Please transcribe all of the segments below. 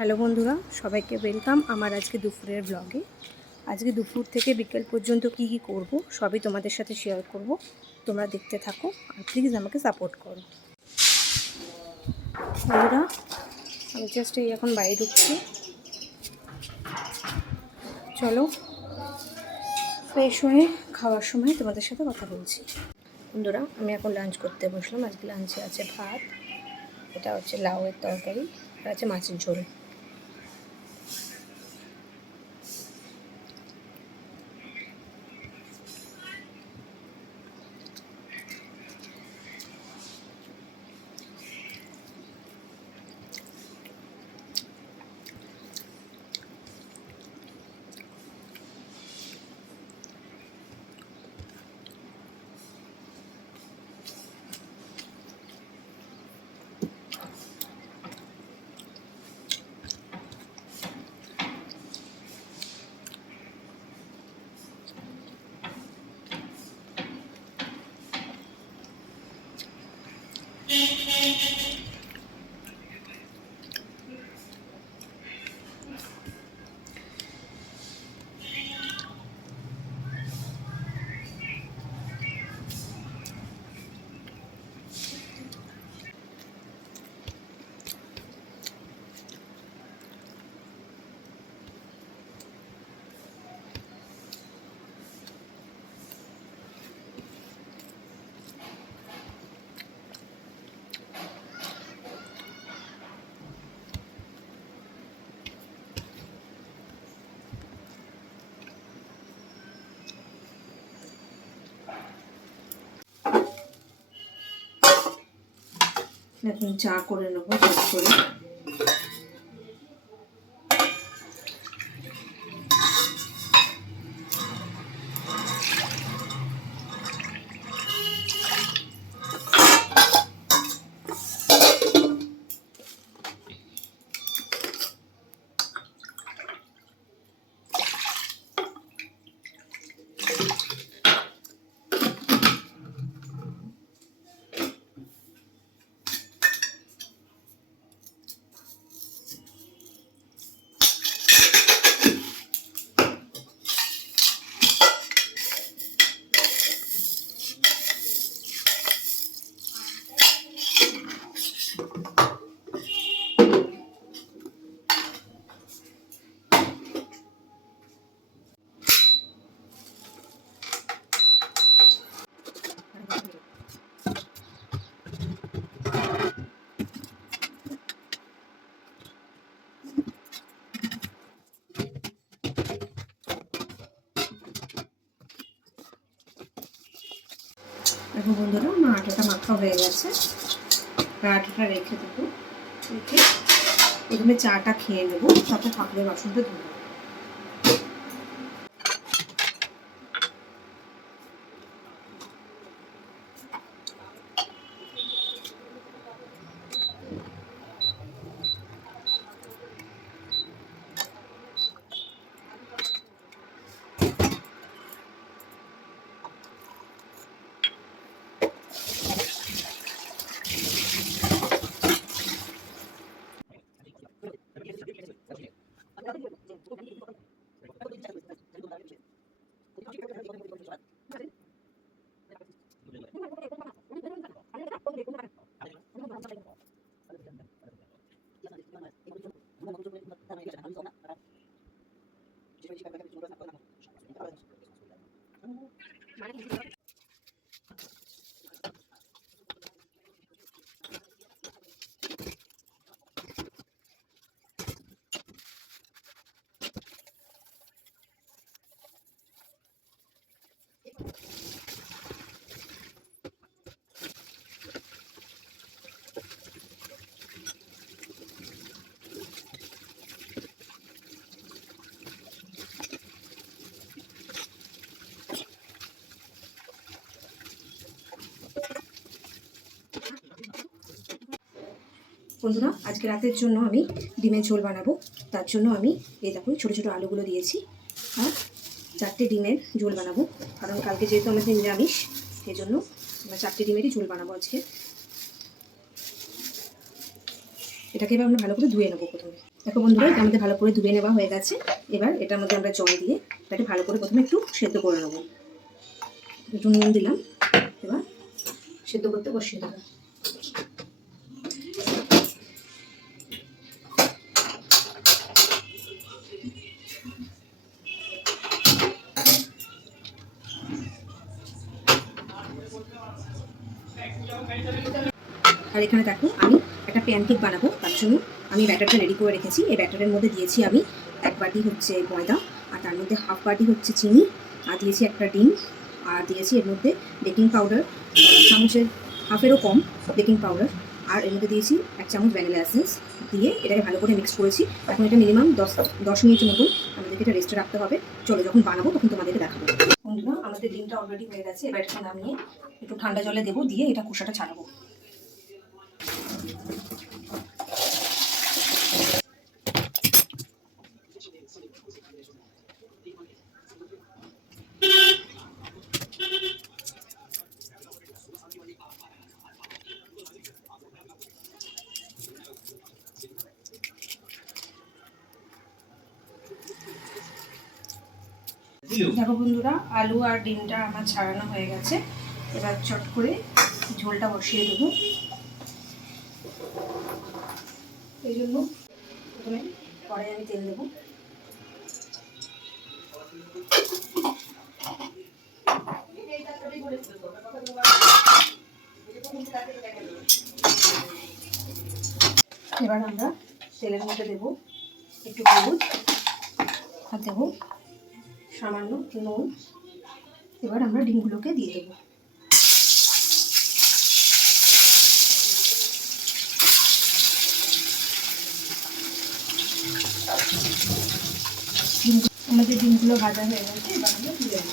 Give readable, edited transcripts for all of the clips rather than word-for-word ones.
Hello বন্ধুরা, সবাইকে welcome আমার আজকে দুপুরের ব্লগে। আজকে দুপুর থেকে বিকেল পর্যন্ত কি কি করব সবই তোমাদের সাথে শেয়ার করব। তোমরা দেখতে থাকো আর প্লিজ আমাকে সাপোর্ট করো। বন্ধুরা, আমি জাস্ট এখন বাইরে ঢুকছি। চলো ফ্রেশ হয়ে খাওয়ার সময় তোমাদের সাথে কথা বলছি। বন্ধুরা, আমি এখন লাঞ্চ করতে বসলাম। আজকে লাঞ্চে আছে ভাত, এটা হচ্ছে লাউয়ের তরকারি, আর আছে মাছের ঝোল। এখন চা করে নেবো চট করে। দেখো বন্ধুরা, আমার আটাটা মাখা হয়ে গেছে। আটাটা রেখে দেবো, রেখে প্রথমে চাটা খেয়ে নেবো, তারপর ঠাকুরের বাসনটা ধুবো। বন্ধুরা, আজকে রাতের জন্য আমি ডিমের ঝোল বানাবো। তার জন্য আমি এই দেখো ছোটো ছোটো আলুগুলো দিয়েছি আর 4টে ডিমের ঝোল বানাবো। কারণ কালকে যেহেতু আমাদের নিরামিষ, সেই জন্য আমরা 4টে ডিমেরই ঝোল বানাবো আজকে। এটাকে এবার আমরা ভালো করে ধুয়ে নেবো প্রথমে। দেখো বন্ধুরা, এটা আমাদের ভালো করে ধুয়ে নেওয়া হয়ে গেছে। এবার এটার মধ্যে আমরা জল দিয়ে এটাকে ভালো করে প্রথমে একটু সেদ্ধ করে নেবো। একটু নুন দিলাম, এবার সেদ্ধ করতে বসিয়ে দেবো। আর এখানে দেখো, আমি একটা প্যানকেক বানাবো, তার জন্য আমি ব্যাটারটা রেডি করে রেখেছি। এই ব্যাটারের মধ্যে দিয়েছি আমি 1 বাটি হচ্ছে ময়দা, আর তার মধ্যে 1/2 বাটি হচ্ছে চিনি, আর দিয়েছি একটা ডিম, আর দিয়েছি এর মধ্যে বেকিং পাউডার চামচের 1/2-এরও কম বেকিং পাউডার, আর এর মধ্যে দিয়েছি 1 চামচ ভ্যানিলা এসেন্স দিয়ে এটাকে ভালো করে মিক্স করেছি। এখন এটা মিনিমাম 10 মিনিটের মতন আমাদেরকে এটা রেস্টে রাখতে হবে। চলো, যখন বানাবো তখন তোমাদেরকে দেখাবো। বন্ধুরা, আমাদের ডিমটা অলরেডি হয়ে গেছে। এবার এটা নামিয়ে একটু ঠান্ডা জলে দেবো, দিয়ে এটা খোসাটা ছাড়াবো। দেখো বন্ধুরা, আলু আর ডিমটা আমার ছাড়ানো হয়ে গেছে। এবার চট করে ঝোলটা বসিয়ে দেবো। এই জন্য প্রথমে কড়াই আমি তেল দেবো। এবার আমরা তেলের মধ্যে দেবো একটু হলুদ, আর দেবো সামান্য নুন। এবার আমরা ডিমগুলোকে দিয়ে দেবো। আমাদের ডিমগুলো ভাজা হয়ে গেছে, এবার আমরা তুলে দেবো।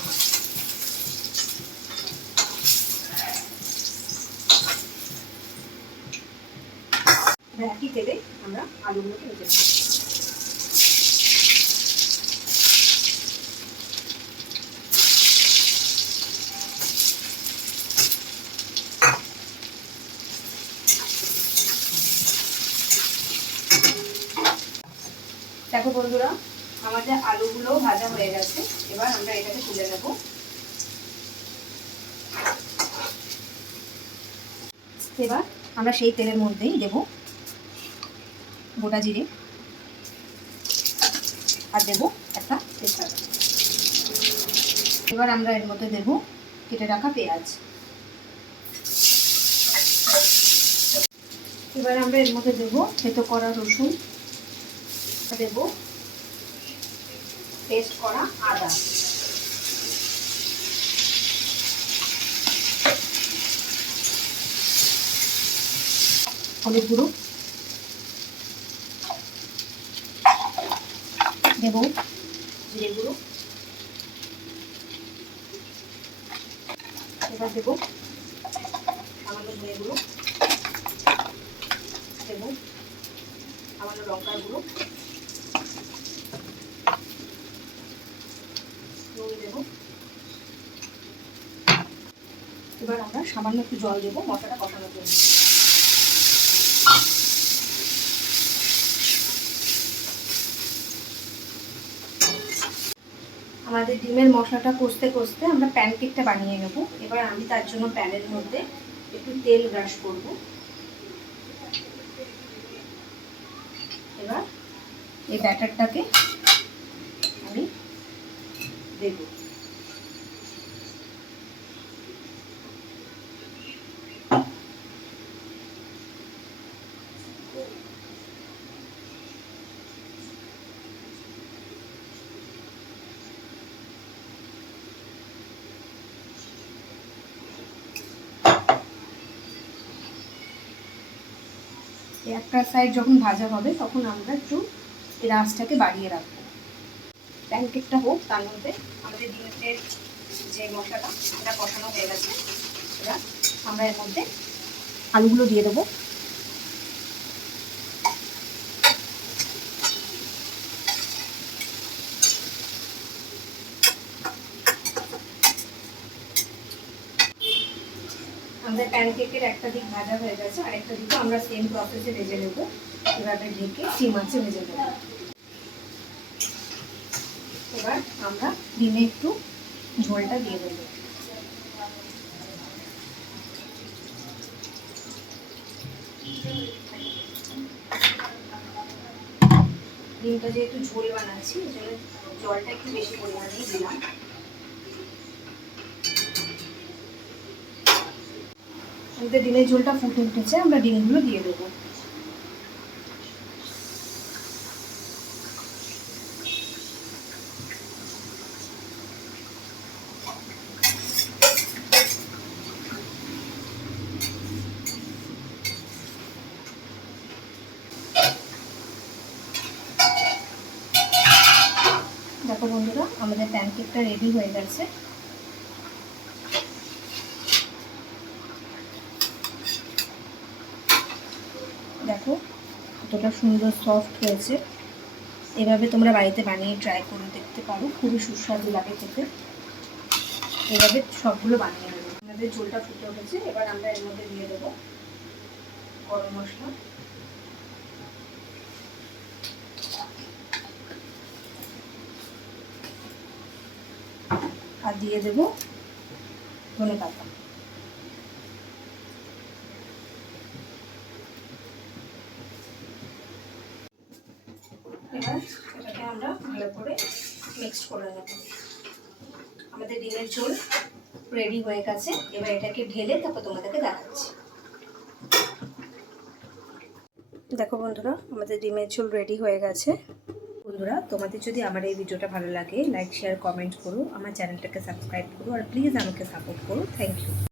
একই তেলে আমরা আলুগুলোকে ভেজে দেবো। দেখো বন্ধুরা, আমাদের আলুগুলো ভাজা হয়ে গেছে। এবার আমরা এটাকে তুলে নেব। এবার আমরা সেই তেলের মধ্যেই দেব গোটা জিরে, আর দেব একটা তেজপাতা। এবার আমরা এর মধ্যে দেব কেটে রাখা পেঁয়াজ। এবার আমরা এর মধ্যে দেব থেতো করা রসুন, দেব পেস্ট করা আদা, হলুদ গুঁড়ো দেব, জিরে গুঁড়ো, এবার দেব সামান্য ধনে গুঁড়ো, দেব সামান্য লঙ্কার গুঁড়ো, নুন দেব। এবার আমরা সামান্য একটু জল দেবো মশলাটা কষানোর জন্য। আমাদের ডিমের মশলাটা কষতে কষতে আমরা প্যানকেকটা বানিয়ে নেব। এবার আমি তার জন্য প্যানের মধ্যে একটু তেল ব্রাশ করব। এবার এই ব্যাটারটাকে আমি দেব। একটা সাইড যখন ভাজা হবে তখন আমরা একটু এই আঁচটাকে বাড়িয়ে রাখবো। প্যানকেকটা হোক, তার মধ্যে আমাদের ডিমের যে মশলাটা এটা কষানো হয়ে গেছে। এবার আমরা এর মধ্যে আলুগুলো দিয়ে দেবো। আমাদের প্যানকেকের একটা দিক ভাজা হয়ে গেছে, আর একটা দিকও আমরা সেম প্রসেসে ভেজে নেব। এভাবে ঢেকে সিম আঁচে ভেজে দেব। এবার আমরা ডিমে একটু ঝোলটা দিয়ে দেবো। ডিমটা যেহেতু ঝোল বানাচ্ছি ওই জন্য জলটা একটু বেশি পরিমাণেই দিলাম। আমাদের ডিমের ঝোলটা ফুটে উঠেছে, আমরা ডিমগুলো দিয়ে দেবো। দেখো বন্ধুরা, আমাদের প্যানকেকটা রেডি হয়ে গেছে। দেখো কতটা সুন্দর সফট হয়েছে। এভাবে তোমরা বাড়িতে বানিয়ে ট্রাই করে দেখতে পারো, খুবই সুস্বাদু লাগে খেতে। এভাবে সবগুলো বানিয়ে নেবো। আমাদের ঝোলটা ফুটে উঠেছে, এবার আমরা এর মধ্যে দিয়ে দেবো গরম মশলা, আর দিয়ে দেবো ধনেপাতা। এবার এটাকে আমরা ভালো করে মিক্স করে নেব। আমাদের ডিমের ঝোল রেডি হয়ে গেছে। এবার এটাকে ঢেলে তারপর তোমাদেরকে দেখাচ্ছি। দেখো বন্ধুরা, আমাদের ডিমের ঝোল রেডি হয়ে গেছে। বন্ধুরা, তোমাদের যদি আমার এই ভিডিওটা ভালো লাগে লাইক শেয়ার কমেন্ট করো, আমার চ্যানেলটাকে সাবস্ক্রাইব করো, আর প্লিজ আমাকে সাপোর্ট করো। Thank you.